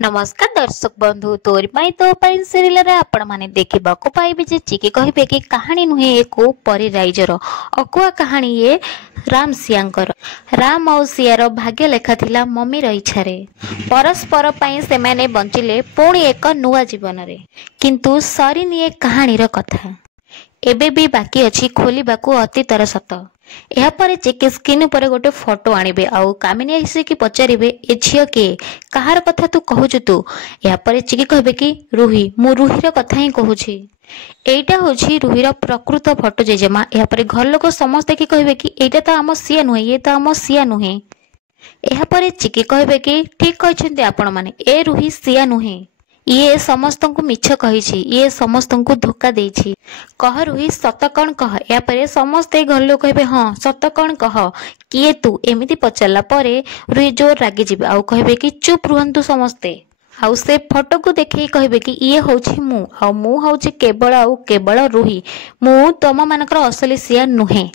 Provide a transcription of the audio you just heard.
नमस्कार दर्शक बंधु तोरी पाई तो पाई सीरियल रे आपण माने देखिबाको पाइबे जे चिकी कहिबे कि कहानी नुहे एको परी राइजर अकुआ कहानी ये राम सियांकर राम और सियार भाग्य लेखा थिला मम्मी रो इच्छारे परस्पर पाई से माने बंचिले पुणी एक नुआ जीवन रे किंतु सरी निये कहानी रो कथा एबे भी बाकी अछि खोलिबाकू अतीतर सत यापर चिकी स्क्रीन उपर गोटे फोटो आनिबे आउ कामिनी आसी कि पचारिबे ए झियो के कहार कथा तू कहूछु तू यापर चिकी कहबे कि रुही मु रुहीर कथा ही कहूछि एटा होछि रुहीर प्रकृत फोटो जेजेमा यापर घर लोक समस्त कि कहबे कि एटा त आम सिया नुहे ये त आम सिया नुहे यापर चिकी कहबे कि ठीक कहछन्ते आपण माने ए रुही सिया नुहे ये समस्त को मिछ कही ये समस्त को धोखा देछि कह रुही सत कौन कह या परे समस्ते घर लोग कहबे हाँ सत कौन कह किए तू एमिति पचारला परे रुही जोर रागी जिबे आउ कहबे कि चुप रुहंतु समस्ते आउ से फोटो को देखि कहबे कि ये होछि मु आउ मु होछि केवल आउ केवल रुही मु तम मानकर असली सिया नुहे।